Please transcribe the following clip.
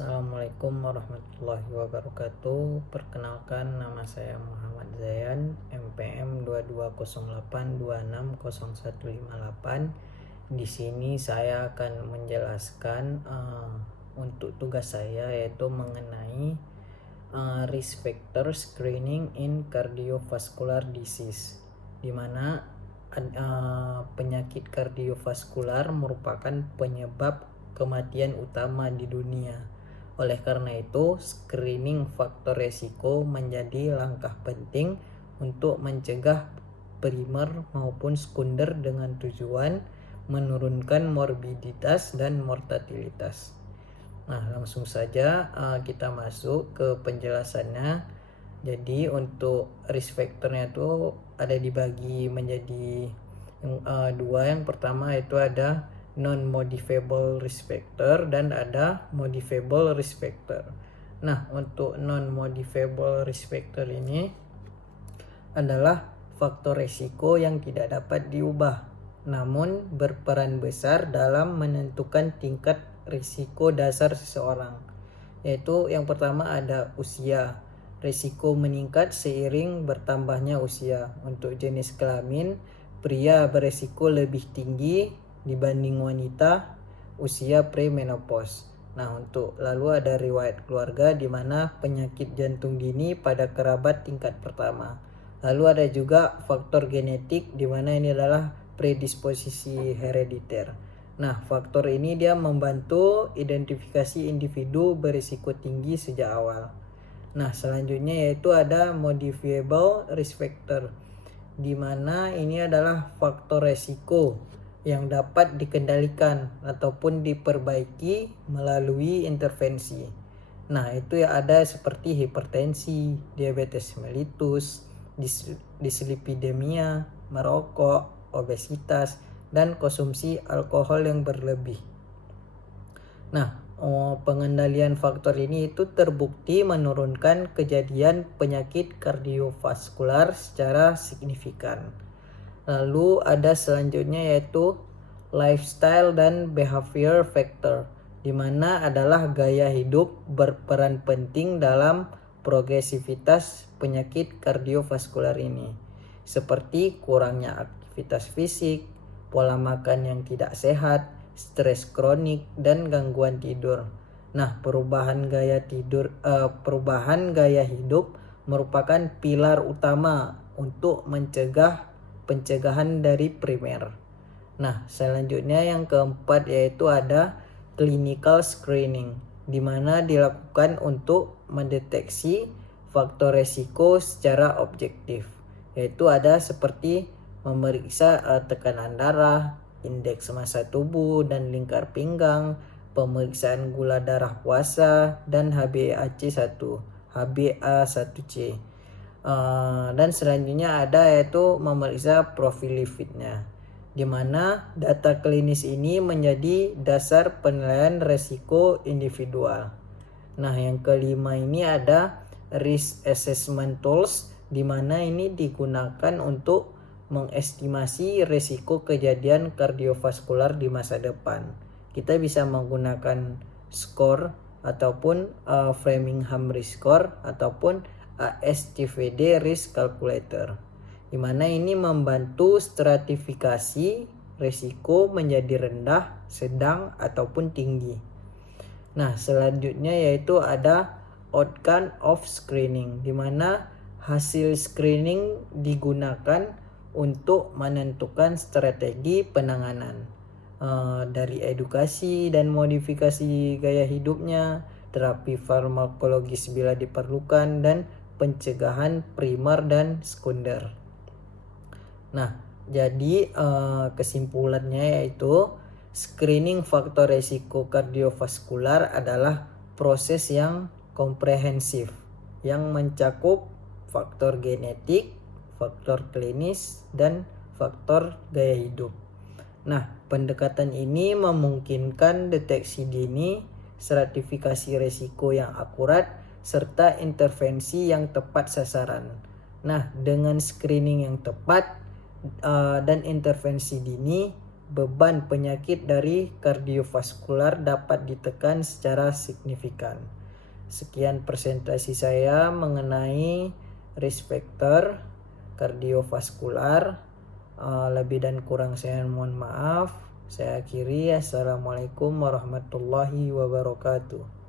Assalamualaikum warahmatullahi wabarakatuh. Perkenalkan, nama saya Muhammad Zayan, MPM 2208260158. Di sini saya akan menjelaskan untuk tugas saya, yaitu mengenai risk factor screening in cardiovascular disease, di mana penyakit kardiovaskular merupakan penyebab kematian utama di dunia. Oleh karena itu, screening faktor resiko menjadi langkah penting untuk mencegah primer maupun sekunder dengan tujuan menurunkan morbiditas dan mortalitas. Nah, langsung saja kita masuk ke penjelasannya. Jadi untuk risk factornya itu ada dibagi menjadi dua. Yang pertama itu ada non-modifiable risk factor dan ada modifiable risk factor. Nah, untuk non-modifiable risk factor ini adalah faktor risiko yang tidak dapat diubah, namun berperan besar dalam menentukan tingkat risiko dasar seseorang. Yaitu yang pertama ada usia. Risiko meningkat seiring bertambahnya usia. Untuk jenis kelamin, pria beresiko lebih tinggi dibanding wanita usia premenopause. Nah, untuk lalu ada riwayat keluarga di mana penyakit jantung dini pada kerabat tingkat pertama. Lalu ada juga faktor genetik di mana ini adalah predisposisi herediter. Nah, faktor ini dia membantu identifikasi individu berisiko tinggi sejak awal. Nah, selanjutnya yaitu ada modifiable risk factor, di mana ini adalah faktor resiko yang dapat dikendalikan ataupun diperbaiki melalui intervensi. Nah, itu ya ada seperti hipertensi, diabetes mellitus, dislipidemia, merokok, obesitas, dan konsumsi alkohol yang berlebih. Nah, pengendalian faktor ini itu terbukti menurunkan kejadian penyakit kardiovaskular secara signifikan. Lalu ada selanjutnya yaitu lifestyle dan behavior factor, di mana adalah gaya hidup berperan penting dalam progresivitas penyakit kardiovaskular ini, seperti kurangnya aktivitas fisik, pola makan yang tidak sehat, stres kronik, dan gangguan tidur. Nah, perubahan gaya hidup merupakan pilar utama untuk pencegahan dari primer. Nah, selanjutnya yang keempat yaitu ada clinical screening, di mana dilakukan untuk mendeteksi faktor resiko secara objektif, yaitu ada seperti memeriksa tekanan darah, indeks massa tubuh dan lingkar pinggang, pemeriksaan gula darah puasa, dan HbA1c. Dan selanjutnya ada yaitu memeriksa profil lipidnya, di mana data klinis ini menjadi dasar penilaian resiko individual. Nah, yang kelima ini ada risk assessment tools, di mana ini digunakan untuk mengestimasi resiko kejadian kardiovaskular di masa depan. Kita bisa menggunakan skor ataupun Framingham Risk Score ataupun ASCVD Risk Calculator, di mana ini membantu stratifikasi risiko menjadi rendah, sedang, ataupun tinggi. Nah, selanjutnya yaitu ada outcome of screening, di mana hasil screening digunakan untuk menentukan strategi penanganan, dari edukasi dan modifikasi gaya hidupnya, terapi farmakologis bila diperlukan, dan pencegahan primer dan sekunder. Nah, jadi kesimpulannya yaitu screening faktor risiko kardiovaskular adalah proses yang komprehensif yang mencakup faktor genetik, faktor klinis, dan faktor gaya hidup. Nah, pendekatan ini memungkinkan deteksi dini, stratifikasi risiko yang akurat, serta intervensi yang tepat sasaran. Nah, dengan screening yang tepat dan intervensi dini, beban penyakit dari kardiovaskular dapat ditekan secara signifikan. Sekian presentasi saya mengenai risk factor kardiovaskular. Lebih dan kurang saya mohon maaf. Saya akhiri. Assalamualaikum warahmatullahi wabarakatuh.